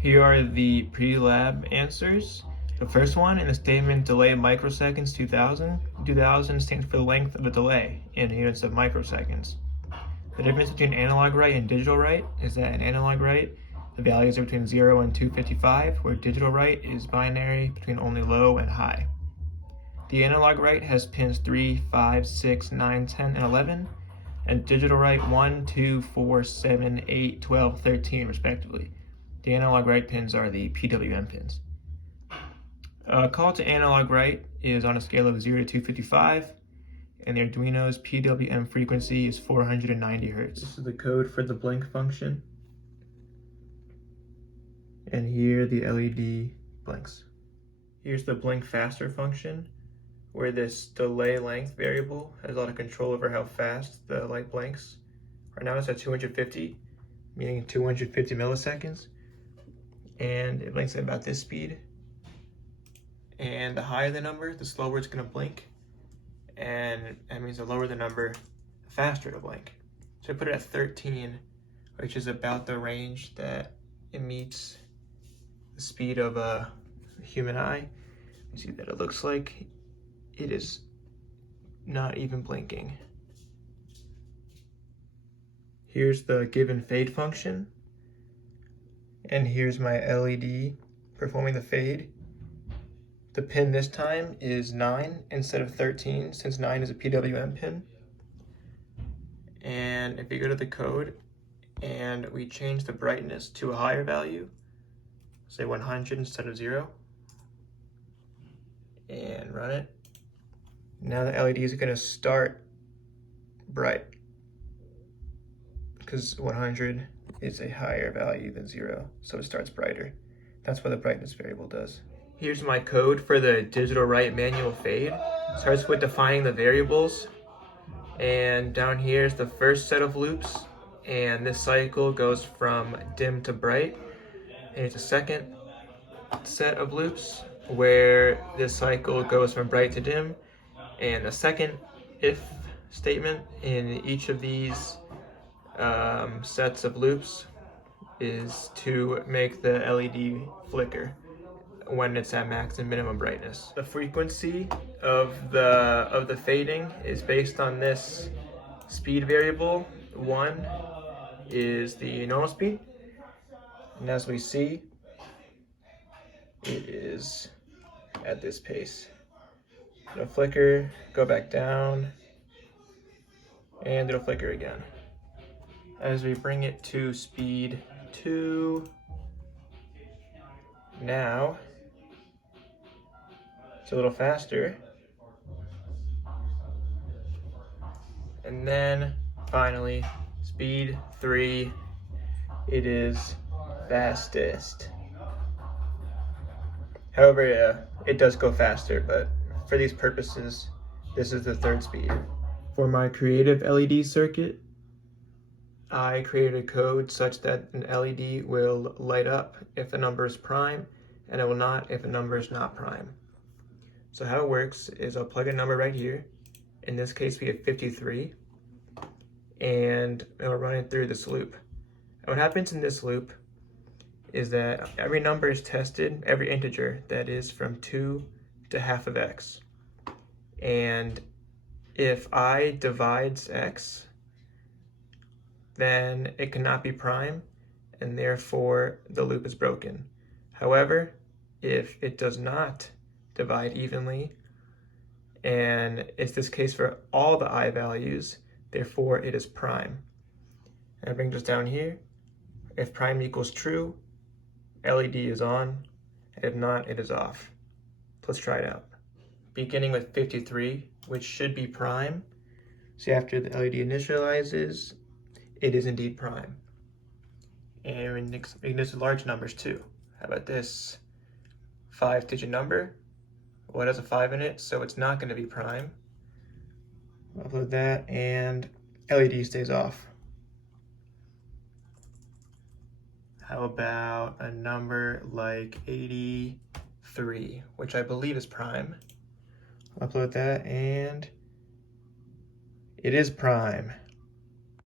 Here are the pre-lab answers. The first one, in the statement delay microseconds 2000 stands for the length of a delay in units of microseconds. The difference between analog write and digital write is that in analog write, the values are between 0 and 255, where digital write is binary between only low and high. The analog write has pins 3, 5, 6, 9, 10, and 11, and digital write 1, 2, 4, 7, 8, 12, 13, respectively. The analog write pins are the PWM pins. Call to analog write is on a scale of 0 to 255, and the Arduino's PWM frequency is 490 Hz. This is the code for the blink function. And here the LED blinks. Here's the blink faster function, where this delay length variable has a lot of control over how fast the light blinks. Right now it's at 250, meaning 250 milliseconds. And it blinks at about this speed. And the higher the number, the slower it's gonna blink. And that means the lower the number, the faster it'll blink. So I put it at 13, which is about the range that it meets the speed of a human eye. You see that it looks like it is not even blinking. Here's the give and fade function. And here's my LED performing the fade. The pin this time is 9 instead of 13, since 9 is a PWM pin. And if you go to the code and we change the brightness to a higher value, say 100 instead of 0, and run it, now the LED is going to start bright, because 100 is a higher value than 0, so it starts brighter. That's what the brightness variable does. Here's my code for the digital write manual fade. It starts with defining the variables, and down here is the first set of loops, and this cycle goes from dim to bright. And it's a second set of loops where this cycle goes from bright to dim, and a second if statement in each of these sets of loops is to make the LED flicker when it's at max and minimum brightness. The frequency of the fading is based on this speed variable. 1 is the normal speed, and as we see, it is at this pace. It'll flicker, go back down, and it'll flicker again. As we bring it to speed 2, now it's a little faster. And then finally, speed 3, it is fastest. However, it does go faster, but for these purposes, this is the third speed. For my creative LED circuit, I created a code such that an LED will light up if the number is prime, and it will not if the number is not prime. So how it works is I'll plug a number right here. In this case, we have 53, and it'll run it through this loop. And what happens in this loop is that every number is tested, every integer that is from 2 to half of x. And if I divides x, then it cannot be prime, and therefore the loop is broken. However, if it does not divide evenly, and it's this case for all the I values, therefore it is prime. And it brings us down here. If prime equals true, LED is on, and if not, it is off. Let's try it out. Beginning with 53, which should be prime. See, after the LED initializes, it is indeed prime. And we can use large numbers too. How about this 5-digit number? Well, it has a 5 in it, so it's not going to be prime. Upload that, and LED stays off. How about a number like 83, which I believe is prime? Upload that, and it is prime.